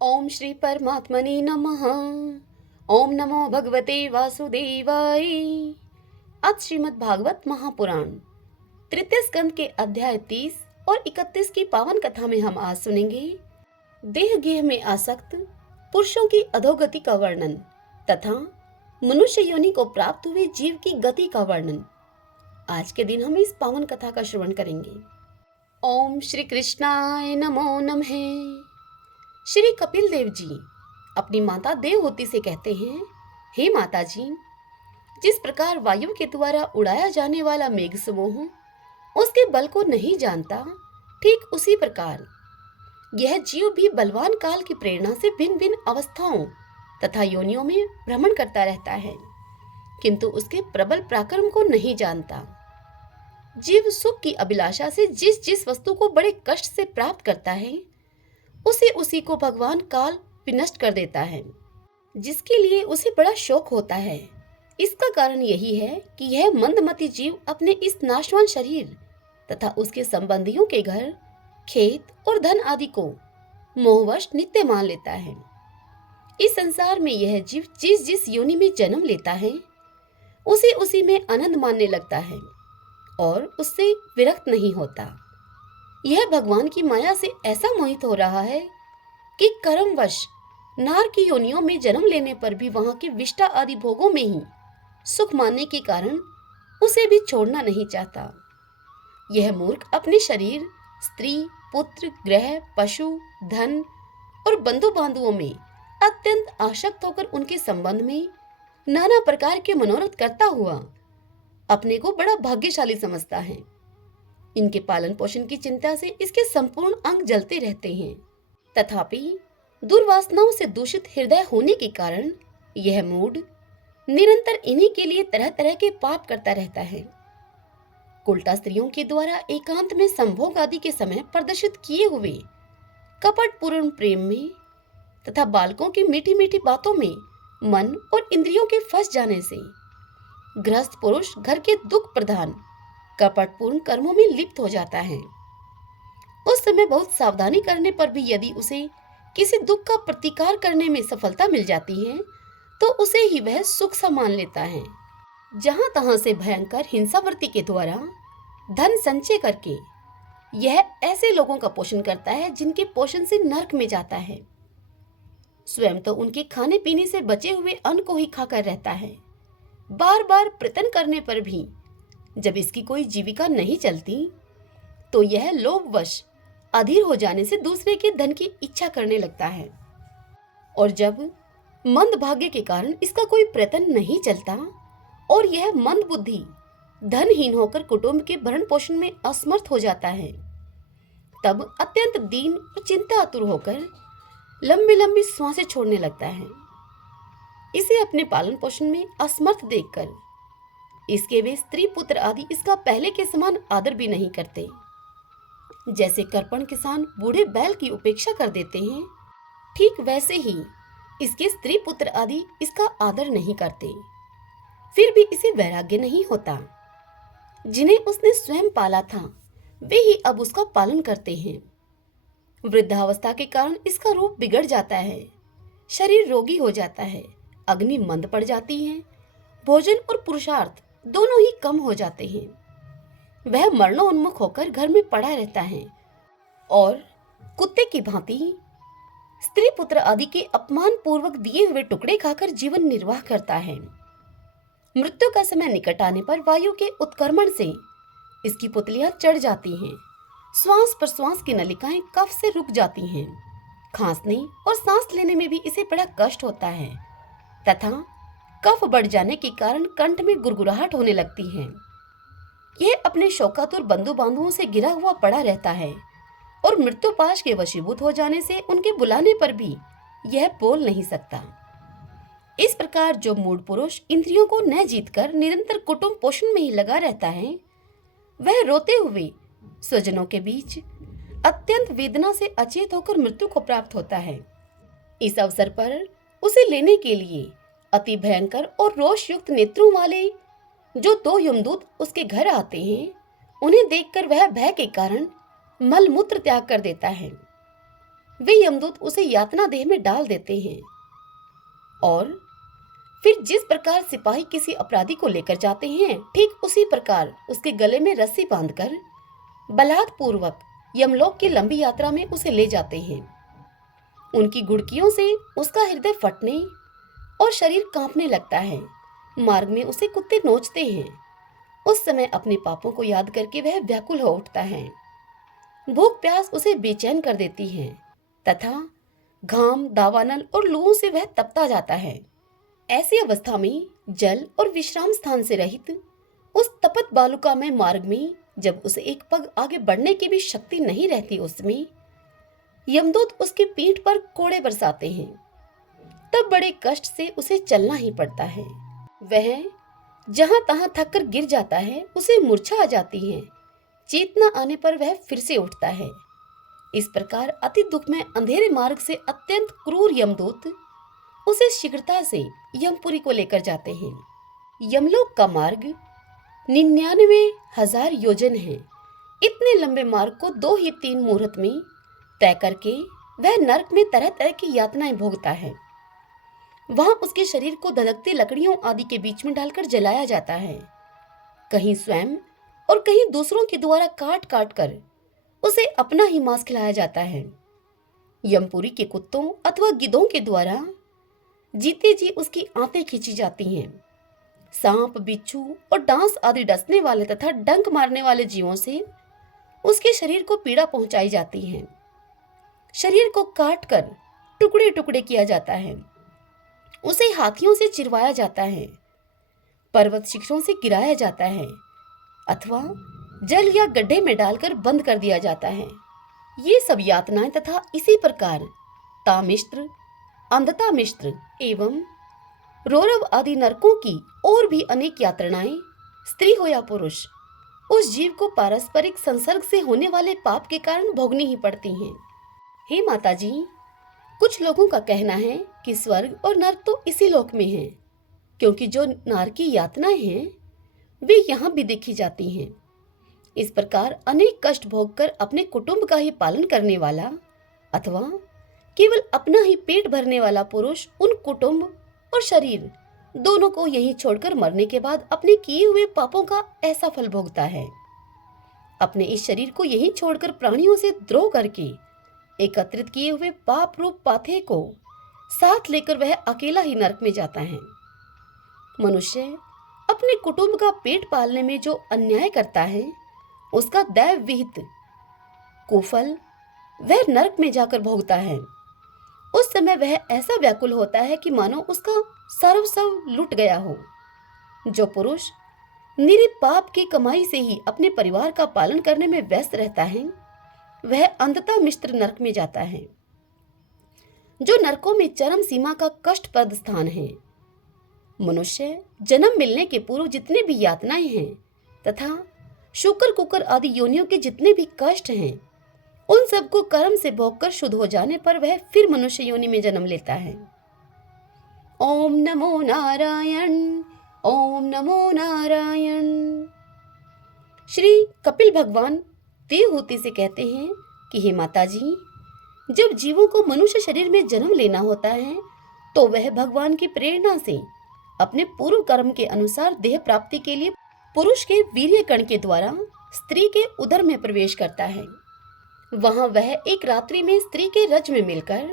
ओम श्री परमात्मने नमः। ओम नमो भगवते वासुदेवाय। आज श्रीमद् भागवत महापुराण तृतीय स्कंद के अध्याय 30 और 31 की पावन कथा में हम आज सुनेंगे देह गेह में आसक्त पुरुषों की अधोगति का वर्णन तथा मनुष्य योनि को प्राप्त हुए जीव की गति का वर्णन। आज के दिन हम इस पावन कथा का श्रवण करेंगे। ओम श्री कृष्णाय नमो नमः। श्री कपिल देव जी अपनी माता देवहूति से कहते हैं, हे माता जी, जिस प्रकार वायु के द्वारा उड़ाया जाने वाला मेघ समूह उसके बल को नहीं जानता, ठीक उसी प्रकार यह जीव भी बलवान काल की प्रेरणा से भिन्न भिन्न अवस्थाओं तथा योनियों में भ्रमण करता रहता है, किंतु उसके प्रबल पराक्रम को नहीं जानता। जीव सुख की अभिलाषा से जिस जिस वस्तु को बड़े कष्ट से प्राप्त करता है, उसी को भगवान काल विनष्ट कर देता है, जिसके लिए उसे बड़ा शोक होता है। इसका कारण यही है कि यह मंदमती जीव अपने इस नाशवान शरीर तथा उसके संबंधियों के घर, खेत और धन आदि को मोहवश नित्य मान लेता है। इस संसार में यह जीव जिस जिस योनि में जन्म लेता है, उसी में आनंद मानने लगता है और उससे विरक्त नहीं होता। यह भगवान की माया से ऐसा मोहित हो रहा है कि कर्मवश नार की योनियों में जन्म लेने पर भी वहां के विष्टा आदि भोगों में ही सुख मानने के कारण उसे भी छोड़ना नहीं चाहता। यह मूर्ख अपने शरीर, स्त्री, पुत्र, ग्रह, पशु, धन और बंधु बांधुओं में अत्यंत आसक्त होकर उनके संबंध में नाना प्रकार के मनोरथ करता हुआ अपने को बड़ा भाग्यशाली समझता है। इनके पालन पोषण की चिंता से इसके संपूर्ण अंग जलते रहते हैं। तथापि दुर्वासनाओं से दूषित हृदय होने के कारण यह मूढ़ निरंतर इन्हीं के लिए तरह तरह के पाप करता रहता है। उल्टा स्त्रियों के द्वारा एकांत में संभोग आदि के समय प्रदर्शित किए हुए कपटपूर्ण प्रेम में तथा बालकों की मीठी मीठी बातों में मन और इंद्रियों के फंस जाने से गृहस्थ पुरुष घर के दुख प्रधान कपटपूर्ण कर्मों में लिप्त हो जाता है। उस समय बहुत सावधानी करने पर भी यदि उसे किसी दुख का प्रतिकार करने में सफलता मिल जाती है, तो उसे ही वह सुख सा मान लेता है। जहां तहां से भयंकर हिंसावृत्ति के द्वारा धन संचय करके यह ऐसे लोगों का पोषण करता है जिनके पोषण से नरक में जाता है। स्वयं तो उनके खाने पीने से बचे हुए अन्न को ही खाकर रहता है। बार बार प्रयत्न करने पर भी जब इसकी कोई जीविका नहीं चलती, तो यह लोभवश अधीर हो जाने से दूसरे के धन की इच्छा करने लगता है। और जब मंद भाग्य के कारण इसका कोई प्रयत्न नहीं चलता और यह मंद बुद्धि धनहीन होकर कुटुंब के भरण पोषण में असमर्थ हो जाता है, तब अत्यंत दीन और चिंतातुर होकर लंबी लंबी श्वासें छोड़ने लगता है। इसे अपने पालन पोषण में असमर्थ देखकर इसके वे स्त्री पुत्र आदि इसका पहले के समान आदर भी नहीं करते। जैसे करपण किसान बूढ़े बैल की उपेक्षा कर देते हैं, ठीक वैसे ही इसके स्त्री पुत्र आदि इसका आदर नहीं करते। फिर भी इसे वैराग्य नहीं होता। जिन्हें उसने स्वयं पाला था, वे ही अब उसका पालन करते हैं। वृद्धावस्था के कारण इसका रूप बिगड़ जाता है, शरीर रोगी हो जाता है, अग्नि मंद पड़ जाती है, भोजन और पुरुषार्थ दोनों ही कम हो जाते हैं। वह मरणोन्मुख होकर घर में पड़ा रहता है और कुत्ते की भांति स्त्री पुत्र आदि के अपमान पूर्वक दिए हुए टुकड़े खाकर जीवन निर्वाह करता है। मृत्यु का समय निकट आने पर वायु के उत्क्रमण से इसकी पुतलियां चढ़ जाती हैं। श्वास प्रश्वास की नलिकाएं कफ से रुक जाती हैं। खांसने और सांस लेने में भी इसे बड़ा कष्ट होता है तथा कफ बढ़ जाने के कारण कंठ में गुरगुराहट होने लगती है। यह अपने शोकातुर बंधु बांधुओं से घिरा हुआ पड़ा रहता है और मृत्युपाश के वशीभूत हो जाने से उनके बुलाने पर भी यह बोल नहीं सकता। इस प्रकार जो मूढ़ पुरुष इंद्रियों को न जीतकर निरंतर कुटुंब पोषण में ही लगा रहता है, वह रोते हुए स्वजनों के बीच अत्यंत वेदना से अचेत होकर मृत्यु को प्राप्त होता है। इस अवसर पर उसे लेने के लिए अति भयंकर और रोष युक्त नेत्रों वाले जो 2 यमदूत उसके घर आते हैं, उन्हें देखकर वह भय के कारण मल मूत्र त्याग कर देता है। वे यमदूत उसे यातना देह में डाल देते हैं और फिर जिस प्रकार सिपाही किसी अपराधी को लेकर जाते हैं, ठीक उसी प्रकार उसके गले में रस्सी बांधकर बलात्पूर्वक यमलोक की लंबी यात्रा में उसे ले जाते हैं। उनकी गुड़कियों से उसका हृदय फटने और शरीर कांपने लगता है। मार्ग में उसे कुत्ते नोचते हैं। उस समय अपने पापों को याद करके वह व्याकुल हो उठता है। भूख प्यास उसे बेचैन कर देती है तथा घाम, दावानल और लूओं से वह तपता जाता है। ऐसी अवस्था में जल और विश्राम स्थान से रहित उस तपत बालुका में मार्ग में जब उसे एक पग आगे बढ़ने की भी शक्ति नहीं रहती, उसमें यमदूत उसकी पीठ पर कोड़े बरसाते हैं। तब बड़े कष्ट से उसे चलना ही पड़ता है। वह जहां तहां थक कर गिर जाता है, उसे मूर्छा आ जाती है। चेतना आने पर वह फिर से उठता है। इस प्रकार अति दुख में अंधेरे मार्ग से अत्यंत क्रूर यमदूत उसे शीघ्रता से यमपुरी को लेकर जाते हैं। यमलोक का मार्ग 99,000 योजन है। इतने लंबे मार्ग को 2 ही 3 मुहूर्त में तय करके वह नरक में तरह तरह की यातनाएं भोगता है। वहां उसके शरीर को धधकती लकड़ियों आदि के बीच में डालकर जलाया जाता है। कहीं स्वयं और कहीं दूसरों के द्वारा काट काट कर उसे अपना ही मांस खिलाया जाता है। यमपुरी के कुत्तों अथवा गिद्धों के द्वारा जीते जी उसकी आंतें खींची जाती हैं। सांप, बिच्छू और डांस आदि डसने वाले तथा डंक मारने वाले जीवों से उसके शरीर को पीड़ा पहुंचाई जाती है। शरीर को काट कर टुकड़े टुकड़े किया जाता है। उसे हाथियों से चिरवाया जाता है, पर्वत शिखरों से गिराया जाता है अथवा जल या गड्ढे में डालकर बंद कर दिया जाता है। ये सब यातनाएं तथा इसी प्रकार तामिश्र, अंधतामिश्र एवं रौरव आदि नरकों की और भी अनेक यातनाएं स्त्री हो या पुरुष उस जीव को पारस्परिक संसर्ग से होने वाले पाप के कारण भोगनी ही पड़ती हैं। हे माता जी, कुछ लोगों का कहना है कि स्वर्ग और नरक तो इसी लोक में हैं, क्योंकि जो नारकी यातनाएं हैं वे यहाँ भी देखी जाती हैं। इस प्रकार अनेक कष्ट भोगकर अपने कुटुंब का ही पालन करने वाला अथवा केवल अपना ही पेट भरने वाला पुरुष उन कुटुंब और शरीर दोनों को यहीं छोड़कर मरने के बाद अपने किए हुए पापों का ऐसा फल भोगता है। अपने इस शरीर को यहीं छोड़कर प्राणियों से द्रोह करके एकत्रित किए हुए पाप रूप पाथे को साथ लेकर वह अकेला ही नरक में जाता है। मनुष्य अपने कुटुंब का पेट पालने में जो अन्याय करता है, उसका दैव विहित कुफल वह नरक में जाकर भोगता है। उस समय वह ऐसा व्याकुल होता है कि मानो उसका सर्वस्व लुट गया हो। जो पुरुष निरी पाप की कमाई से ही अपने परिवार का पालन करने में व्यस्त रहता है, वह अंधता मिश्र नरक में जाता है, जो नरकों में चरम सीमा का कष्टप्रद स्थान है। मनुष्य जन्म मिलने के पूर्व जितने भी यातनाएं हैं तथा शुकर कुकर आदि योनियों के जितने भी कष्ट हैं, उन सबको कर्म से भोगकर शुद्ध हो जाने पर वह फिर मनुष्य योनि में जन्म लेता है। ओम नमो नारायण, ओम नमो नारायण। श्री कपिल भगवान देवहूति से कहते हैं कि हे माता जी, जब जीवों को मनुष्य शरीर में जन्म लेना होता है तो वह भगवान की प्रेरणा से अपने पूर्व कर्म के अनुसार देह प्राप्ति के लिए पुरुष के वीर्य कण के द्वारा स्त्री के उदर में प्रवेश करता है। वहां वह एक रात्रि में स्त्री के रज में मिलकर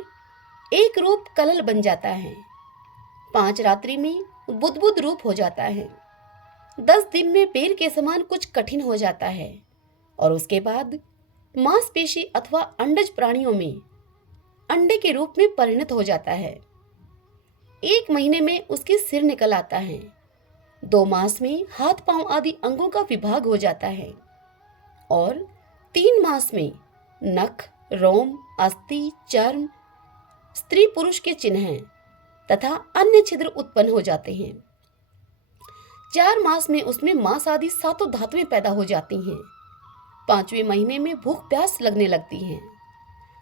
एक रूप कलल बन जाता है। 5 रात्रि में बुद्बुद रूप हो जाता है। 10 दिन में पेड़ के समान कुछ कठिन हो जाता है और उसके बाद मांसपेशी अथवा अंडज प्राणियों में अंडे के रूप में परिणत हो जाता है। 1 महीने में उसके सिर निकल आता है। 2 मास में हाथ पांव आदि अंगों का विभाग हो जाता है और 3 मास में नख, रोम, अस्थि, चर्म, स्त्री पुरुष के चिन्ह तथा अन्य छिद्र उत्पन्न हो जाते हैं। 4 मास में उसमें मांस आदि 7 धातुएं पैदा हो जाती हैं। 5वें महीने में भूख प्यास लगने लगती है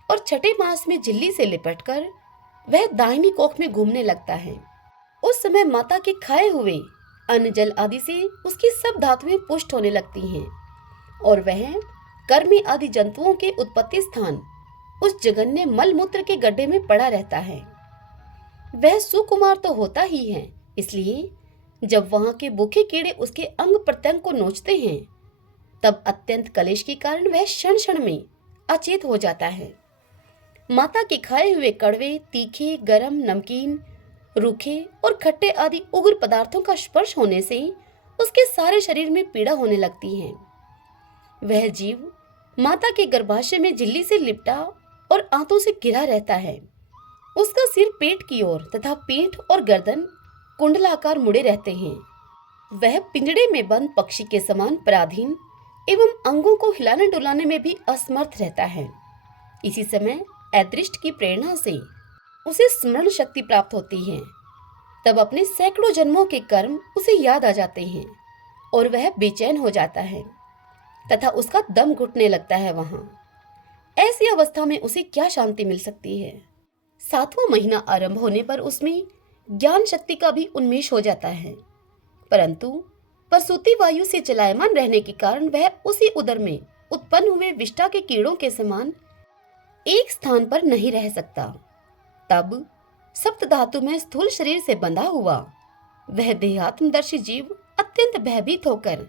और 6ठे मास में झिल्ली से लिपटकर वह दाहिनी कोख में घूमने लगता है। उस समय माता के खाए हुए अन्न जल आदि से उसकी सब धातुएं पुष्ट होने लगती हैं और वह कर्मी आदि जंतुओं के उत्पत्ति स्थान उस जघन्य मलमूत्र के गड्ढे में पड़ा रहता है। वह सुकुमार तो होता ही है, इसलिए जब वहां के भूखे कीड़े उसके अंग प्रत्यंग को नोचते हैं, तब अत्यंत कलेश के कारण वह क्षण क्षण में अचेत हो जाता है। माता के खाए हुए कड़वे, तीखे, गरम, नमकीन, रूखे और खट्टे आदि उग्र पदार्थों का स्पर्श होने से उसके सारे शरीर में पीड़ा होने लगती है। वह जीव माता के गर्भाशय में झिल्ली से लिपटा और आंतों से घिरा रहता है। उसका सिर पेट की ओर तथा पीठ और गर्दन कुंडलाकार मुड़े रहते हैं। वह पिंजड़े में बंद पक्षी के समान पराधीन एवं अंगों को हिलाने डुलाने में भी असमर्थ रहता है। इसी समय अदृष्ट की प्रेरणा से उसे स्मरण शक्ति प्राप्त होती है। तब अपने सैकड़ों जन्मों के कर्म उसे याद आ जाते हैं और वह बेचैन हो जाता है तथा उसका दम घुटने लगता है। वहां ऐसी अवस्था में उसे क्या शांति मिल सकती है। 7वां महीना आरंभ होने पर उसमें ज्ञान शक्ति का भी उन्मेष हो जाता है, परंतु प्रसूति वायु से चलायमान रहने के कारण वह उसी उदर में उत्पन्न हुए विष्ठा के कीड़ों के समान एक स्थान पर नहीं रह सकता। तब सप्त धातु में स्थूल शरीर से बंधा हुआ वह देहात्मदर्शी जीव अत्यंत भयभीत होकर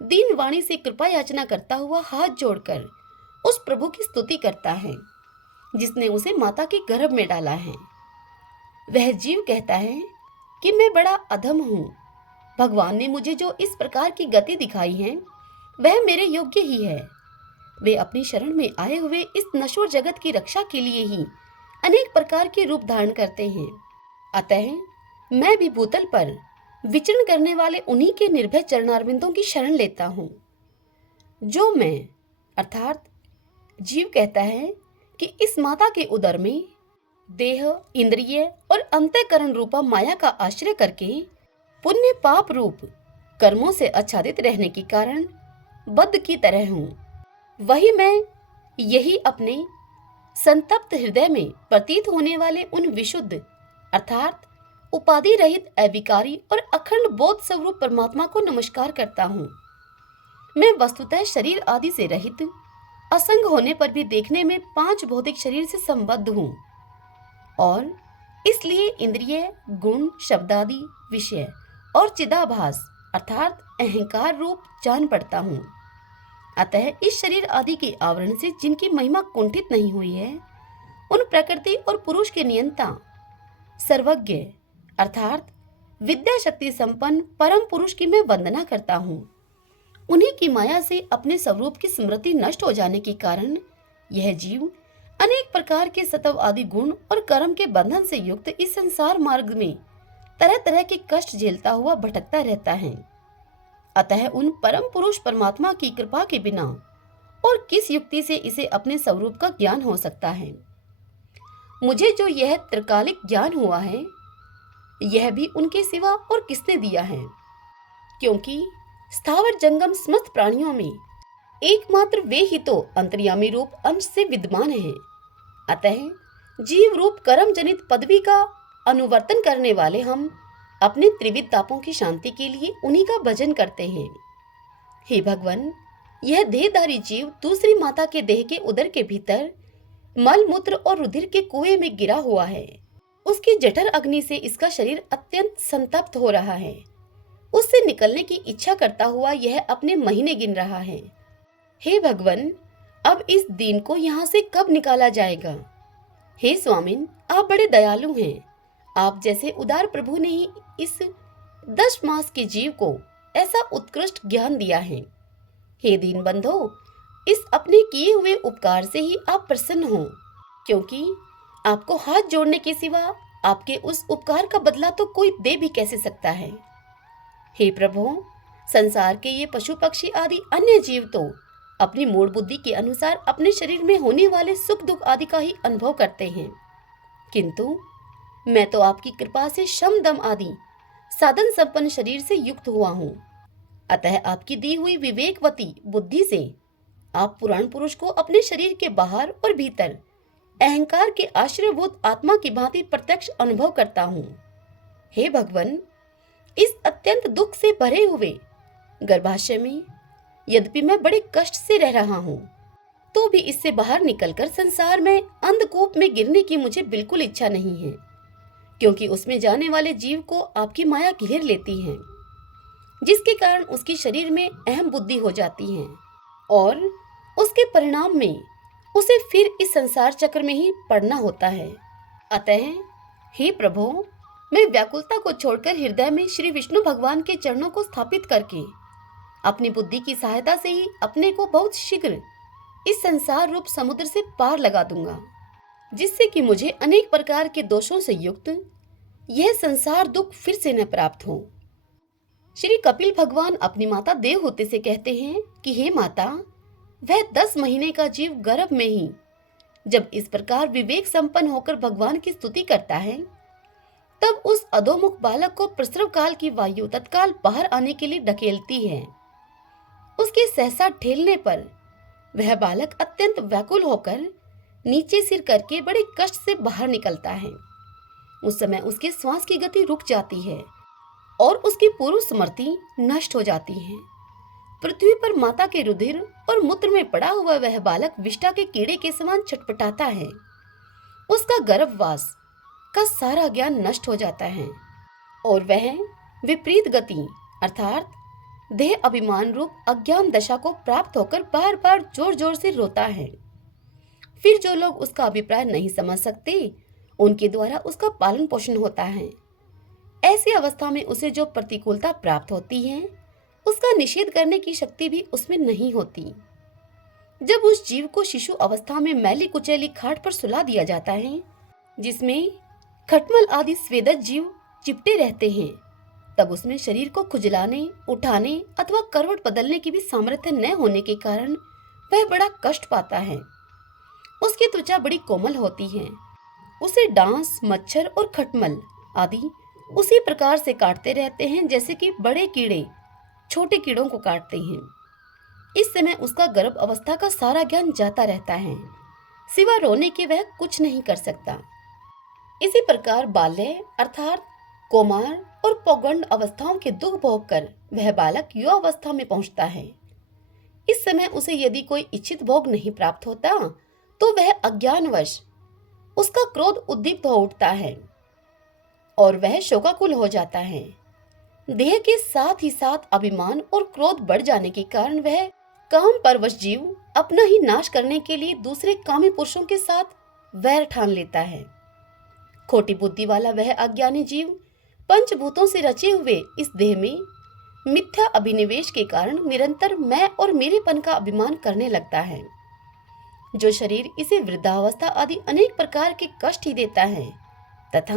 दीन वाणी से कृपा याचना करता हुआ हाथ जोड़कर उस प्रभु की स्तुति करता है जिसने उसे माता के गर्भ में डाला है। वह जीव कहता है कि मैं बड़ा अधम हूँ। भगवान ने मुझे जो इस प्रकार की गति दिखाई है वह मेरे योग्य ही है। वे अपनी शरण में आए हुए इस नश्वर जगत की रक्षा के लिए ही अनेक प्रकार के रूप धारण करते हैं। अतः मैं भी भूतल पर विचरण करने वाले उन्हीं के निर्भय चरणारविंदों की शरण लेता हूँ। जो मैं अर्थात जीव कहता है कि इस माता के उदर में देह, इंद्रिय और अंतःकरण रूपा माया का आश्रय करके पुण्य पाप रूप कर्मों से आच्छादित रहने के कारण बद्ध की तरह हूँ। वही मैं यही अपने संतप्त हृदय में प्रतीत होने वाले उन विशुद्ध अर्थात उपाधि रहित अविकारी और अखंड बोध स्वरूप परमात्मा को नमस्कार करता हूँ। मैं वस्तुतः शरीर आदि से रहित असंग होने पर भी देखने में 5 भौतिक शरीर से संबद्ध हूँ और इसलिए इंद्रिय, गुण, शब्दादि, विषय और चिदाभास अर्थात अहंकार रूप जान पड़ता हूँ। अतः इस शरीर आदि के आवरण से जिनकी महिमा कुंठित नहीं हुई है, उन प्रकृति और पुरुष के नियंता सर्वज्ञ अर्थात विद्या शक्ति संपन्न परम पुरुष की मैं वंदना करता हूँ। उन्हीं की माया से अपने स्वरूप की स्मृति नष्ट हो जाने के कारण यह जीव अनेक प्रकार के सत्व आदि गुण और कर्म के बंधन से युक्त इस संसार मार्ग में तरह तरह के कष्ट झेलता हुआ भटकता रहता है। अतः उन परम पुरुष परमात्मा की कृपा के बिना और किस युक्ति से इसे अपने स्वरूप का ज्ञान हो सकता है। मुझे जो यह त्रिकालिक ज्ञान हुआ है, यह भी उनके सिवा और किसने दिया है, क्योंकि स्थावर जंगम समस्त प्राणियों में एकमात्र वे ही तो अंतर्यामी रूप अंश से विद्यमान हैं। अतः जीव रूप कर्म जनित पदवी का अनुवर्तन करने वाले हम अपने त्रिविध तापों की शांति के लिए उन्हीं का भजन करते हैं। हे भगवान, यह देहधारी जीव दूसरी माता के देह के उदर के भीतर मल मूत्र और रुधिर के कुएं में गिरा हुआ है। उसकी जठर अग्नि से इसका शरीर अत्यंत संतप्त हो रहा है। उससे निकलने की इच्छा करता हुआ यह अपने महीने गिन रहा है। हे भगवान, अब इस दीन को यहाँ से कब निकाला जाएगा? हे स्वामिन, आप बड़े दयालु हैं। आप जैसे उदार प्रभु ने ही इस 10 मास के जीव को ऐसा उत्कृष्ट ज्ञान दिया है। हे दीन बंधो, इस अपने किए हुए उपकार से ही आप प्रसन्न हो, क्योंकि आपको हाथ जोड़ने के सिवा आपके उस उपकार का बदला तो कोई दे भी कैसे सकता है। हे प्रभु, संसार के ये पशु पक्षी आदि अन्य जीव तो अपनी मूढ़ बुद्धि के अनुसार अपने शरीर में होने वाले सुख दुख आदि का ही अनुभव करते हैं, किंतु मैं तो आपकी कृपा से शम दम आदि साधन संपन्न शरीर से युक्त हुआ हूँ। अतः आपकी दी हुई विवेकवती बुद्धि से आप पुराण पुरुष को अपने शरीर के बाहर और भीतर अहंकार के आश्रयभूत आत्मा की भांति प्रत्यक्ष अनुभव करता हूँ। हे भगवान, इस अत्यंत दुख से भरे हुए गर्भाशय में यद्यपि मैं बड़े कष्ट से रह रहा हूँ, तो भी इससे बाहर निकलकर संसार में अंधकूप में गिरने की मुझे बिल्कुल इच्छा नहीं है, क्योंकि उसमें जाने वाले जीव को आपकी माया घेर लेती है, जिसके कारण उसके शरीर में अहम बुद्धि हो जाती है और उसके परिणाम में उसे फिर इस संसार चक्र में ही पड़ना होता है। अतः हे प्रभु, मैं व्याकुलता को छोड़कर हृदय में श्री विष्णु भगवान के चरणों को स्थापित करके अपनी बुद्धि की सहायता से ही अपने को बहुत शीघ्र इस संसार रूप समुद्र से पार लगा दूंगा, जिससे कि मुझे अनेक प्रकार के दोषों से युक्त यह संसार दुख फिर से न प्राप्त हो। श्री कपिल भगवान अपनी माता देवहूति से कहते हैं कि हे माता, वह 10 महीने का जीव गर्भ में ही जब इस प्रकार विवेक संपन्न होकर भगवान की स्तुति करता है, तब उस अधोमुख बालक को प्रसव काल की वायु तत्काल बाहर आने के लिए ढकेलती है। उसके सहसा ठेलने पर वह बालक अत्यंत व्याकुल होकर नीचे सिर करके बड़े कष्ट से बाहर निकलता है। उस समय उसके श्वास की गति रुक जाती है और उसकी पूर्व स्मृति नष्ट हो जाती है। पृथ्वी पर माता के रुधिर और मूत्र में पड़ा हुआ वह बालक विष्ठा के कीड़े के समान छटपटाता है। उसका गर्भवास का सारा ज्ञान नष्ट हो जाता है और वह विपरीत गति अर्थात देह अभिमान रूप अज्ञान दशा को प्राप्त होकर बार बार जोर जोर से रोता है। फिर जो लोग उसका अभिप्राय नहीं समझ सकते, उनके द्वारा उसका पालन पोषण होता है। ऐसी अवस्था में उसे जो प्रतिकूलता प्राप्त होती है, उसका निषेध करने की शक्ति भी उसमें नहीं होती। जब उस जीव को शिशु अवस्था में मैली कुचैली खाट पर सुला दिया जाता है, जिसमें खटमल आदि स्वेदज जीव चिपटे रहते हैं, तब उसमें शरीर को खुजलाने, उठाने अथवा करवट बदलने की भी सामर्थ्य न होने के कारण वह बड़ा कष्ट पाता है। उसकी त्वचा बड़ी कोमल होती है। उसे डांस, मच्छर और खटमल आदि उसी प्रकार से काटते रहते हैं जैसे कि बड़े कीड़े छोटे कीड़ों को काटते हैं। इस समय उसका गर्भ अवस्था का सारा ज्ञान जाता रहता है, सिवा रोने के वह कुछ नहीं कर सकता। इसी प्रकार बाल्य अर्थात कौमार और पौगंड अवस्थाओं के दुख भोग कर वह बालक युवावस्था में पहुंचता है। इस समय उसे यदि कोई इच्छित भोग नहीं प्राप्त होता, तो वह अज्ञानवश उसका क्रोध उद्दीप्त हो उठता है और वह शोकाकुल हो जाता है। देह के साथ ही साथ अभिमान और क्रोध बढ़ जाने के कारण वह काम परवश जीव अपना ही नाश करने के लिए दूसरे कामी पुरुषों के साथ वैर ठान लेता है। खोटी बुद्धि वाला वह अज्ञानी जीव पंचभूतों से रचे हुए इस देह में मिथ्या अभिनिवेश के कारण निरंतर मैं और मेरेपन का अभिमान करने लगता है। जो शरीर इसे वृद्धावस्था आदि अनेक प्रकार के कष्ट ही देता है तथा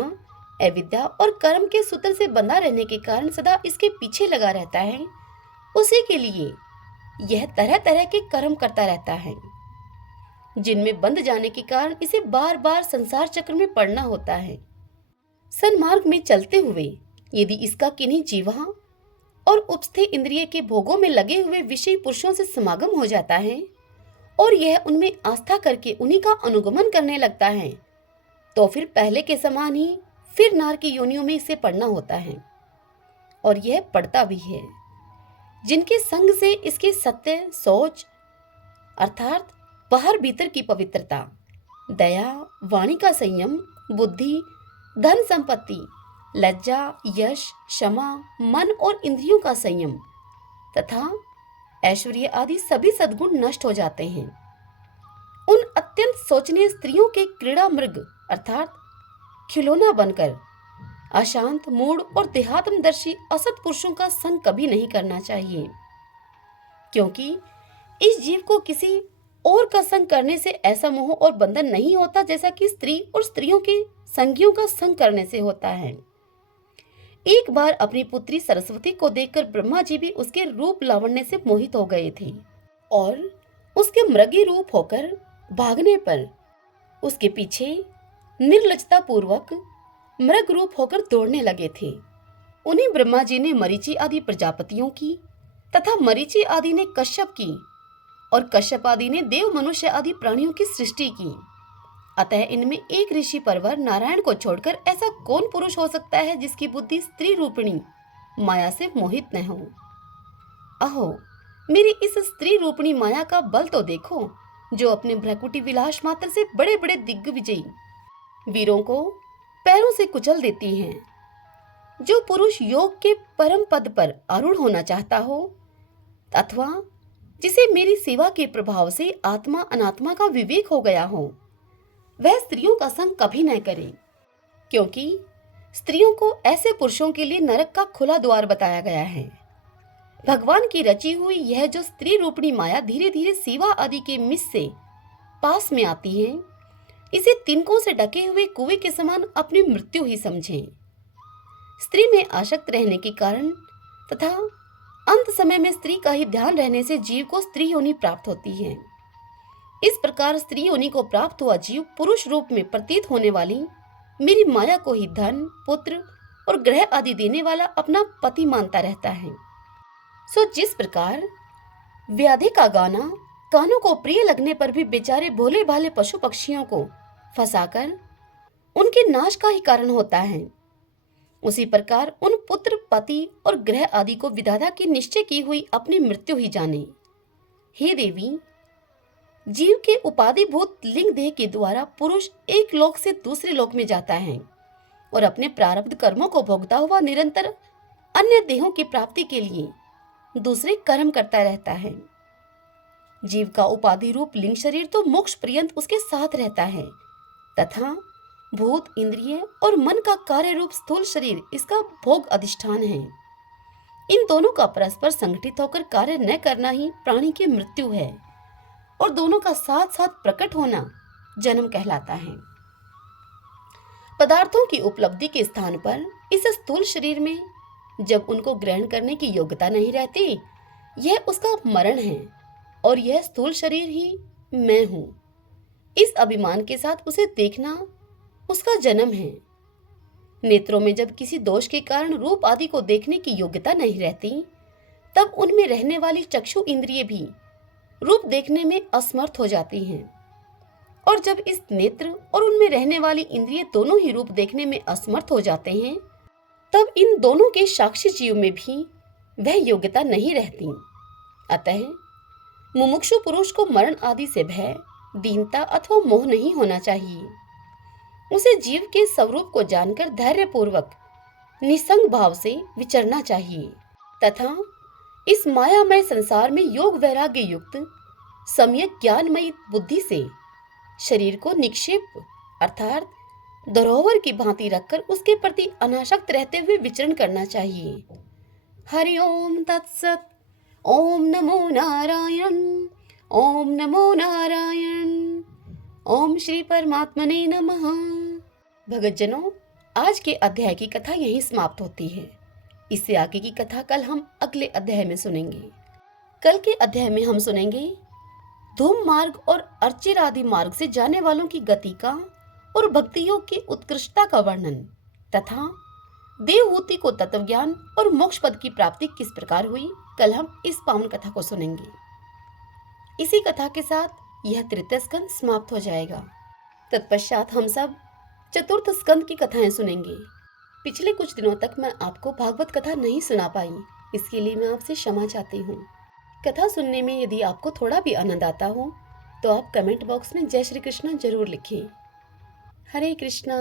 अविद्या और कर्म के सूत्र से बंधा रहने के कारण सदा इसके पीछे लगा रहता है, उसी के लिए यह तरह तरह के कर्म करता रहता है, जिनमें बंध जाने के कारण इसे बार बार संसार चक्र में पड़ना होता है। सन्मार्ग में चलते हुए यदि इसका किन्हीं जीवा और उपस्थे इंद्रिय के भोगों में लगे हुए विषयी पुरुषों से समागम हो जाता है और यह उनमें आस्था करके उन्हीं का अनुगमन करने लगता है, तो फिर पहले के समान ही फिर नार की योनियों में इसे पड़ना होता है और यह पड़ता भी है। जिनके संग से इसके सत्य, सोच अर्थात बाहर भीतर की पवित्रता, दया, वाणी का संयम, बुद्धि, धन संपत्ति, लज्जा, यश, क्षमा, मन और इंद्रियों का संयम तथा ऐश्वर्य आदि सभी सद्गुण नष्ट हो जाते हैं। उन अत्यंत सोचनीय स्त्रियों के क्रीड़ा मृग अर्थात खिलौना बनकर अशांत, मूढ़ और देहात्मदर्शी असत पुरुषों का संग कभी नहीं करना चाहिए, क्योंकि इस जीव को किसी और का संग करने से ऐसा मोह और बंधन नहीं होता जैसा कि स्त्री और स्त्रियों के संगियों का संग करने से होता है। एक बार अपनी पुत्री सरस्वती को देखकर ब्रह्मा जी भी उसके रूप लावण्य से मोहित हो गए थे और उसके मृगी रूप होकर भागने पर उसके पीछे निर्लजता पूर्वक मृग रूप होकर दौड़ने लगे थे। उन्हीं ब्रह्मा जी ने मरीचि आदि प्रजापतियों की तथा मरीचि आदि ने कश्यप की और कश्यप आदि ने देव, मनुष्य आदि प्राणियों की सृष्टि की। अतः इनमें एक ऋषि परवर नारायण को छोड़कर ऐसा कौन पुरुष हो सकता है जिसकी बुद्धि स्त्री रूपिणी माया से मोहित न हो। अहो, मेरी इस स्त्री रूपिणी माया का बल तो देखो, जो अपने भ्रकुटी विलास मात्र से बड़े बड़े दिग्विजयी वीरों को पैरों से कुचल देती हैं। जो पुरुष योग के परम पद पर आरूढ़ होना चाहता हो अथवा जिसे मेरी सेवा के प्रभाव से आत्मा अनात्मा का विवेक हो गया हो, वह स्त्रियों का संग कभी न करे, क्योंकि स्त्रियों को ऐसे पुरुषों के लिए नरक का खुला द्वार बताया गया है। भगवान की रची हुई यह जो स्त्री रूपणी माया धीरे धीरे सेवा आदि के मिस से पास में आती है, इसे तिनकों से ढके हुए कुएं के समान अपनी मृत्यु ही समझें। स्त्री में आसक्त रहने के कारण तथा अंत समय में स्त्री का ही ध्यान रहने से जीव को स्त्री योनि प्राप्त होती है। इस प्रकार स्त्री योनि को प्राप्त हुआ जीव पुरुष रूप में प्रतीत होने वाली मेरी माया को ही धन, पुत्र और ग्रह आदि देने वाला अपना पति मानता रहता है। सो जिस प्रकार व्याधि का गाना कानों को प्रिय लगने पर भी बेचारे भोले भाले पशु पक्षियों को फंसाकर उनके नाश का ही कारण होता है, उसी प्रकार उन पुत्र, पति और ग्रह आदि को विधाता की निश्चय की हुई अपनी मृत्यु ही जाने। हे देवी, जीव के उपाधिभूत लिंग देह के द्वारा पुरुष एक लोक से दूसरे लोक में जाता है और अपने प्रारब्ध कर्मों को भोगता हुआ निरंतर अन्य देहों की प्राप्ति के लिए दूसरे कर्म करता रहता है। जीव का उपाधि रूप लिंग शरीर तो मोक्ष पर्यंत उसके साथ रहता है तथा भूत, इंद्रिय और मन का कार्य रूप स्थूल शरीर इसका भोग अधिष्ठान है। इन दोनों का परस्पर संगठित होकर कार्य न करना ही प्राणी की मृत्यु है और दोनों का साथ साथ प्रकट होना जन्म कहलाता है। पदार्थों की उपलब्धि के स्थान पर इस स्थूल शरीर में जब उनको ग्रहण करने की योग्यता नहीं रहती, यह उसका मरण है और यह स्थूल शरीर ही मैं हूं, इस अभिमान के साथ उसे देखना उसका जन्म है। नेत्रों में जब किसी दोष के कारण रूप आदि को देखने की योग्यता नहीं रहती, तब उनमें रहने वाली चक्षु इंद्रिय भी रूप देखने में असमर्थ हो जाती हैं। और जब इस नेत्र और उनमें रहने वाली इंद्रिय दोनों ही रूप देखने में असमर्थ हो जाते हैं, तब इन दोनों के साक्षी जीव में भी वह योग्यता नहीं रहती। अतः मुमुक्षु पुरुष को मरण आदि से भय, दीनता अथवा मोह नहीं होना चाहिए। उसे जीव के स्वरूप को जानकर धैर्य पूर्वक निसंग भाव से विचरना चाहिए तथा इस मायामय संसार में योग वैराग्य युक्त सम्यक ज्ञानमयी बुद्धि से शरीर को निक्षेप अर्थात धरोहर की भांति रखकर उसके प्रति अनासक्त रहते हुए विचरण करना चाहिए। हरि ओम तत्सत। ओम नमो नारायण। ओम नमो नारायण। ओम श्री परमात्मने नमः। भगतजनों, आज के अध्याय की कथा यहीं समाप्त होती है। इससे आगे की कथा कल हम अगले अध्याय में सुनेंगे। कल के अध्याय में हम सुनेंगे धूम मार्ग और अर्चिर आदि मार्ग से जाने वालों की गति का और भक्ति योग की उत्कृष्टता का वर्णन तथा देवहूति को तत्वज्ञान और मोक्ष पद की प्राप्ति किस प्रकार हुई। कल हम इस पावन कथा को सुनेंगे। इसी कथा के साथ यह तृतीय स्कंद समाप्त हो जाएगा। तत्पश्चात हम सब चतुर्थ स्कंद की कथाएं सुनेंगे। पिछले कुछ दिनों तक मैं आपको भागवत कथा नहीं सुना पाई, इसके लिए मैं आपसे क्षमा चाहती हूँ। कथा सुनने में यदि आपको थोड़ा भी आनंद आता हो तो आप कमेंट बॉक्स में जय श्री कृष्ण जरूर लिखें। हरे कृष्णा।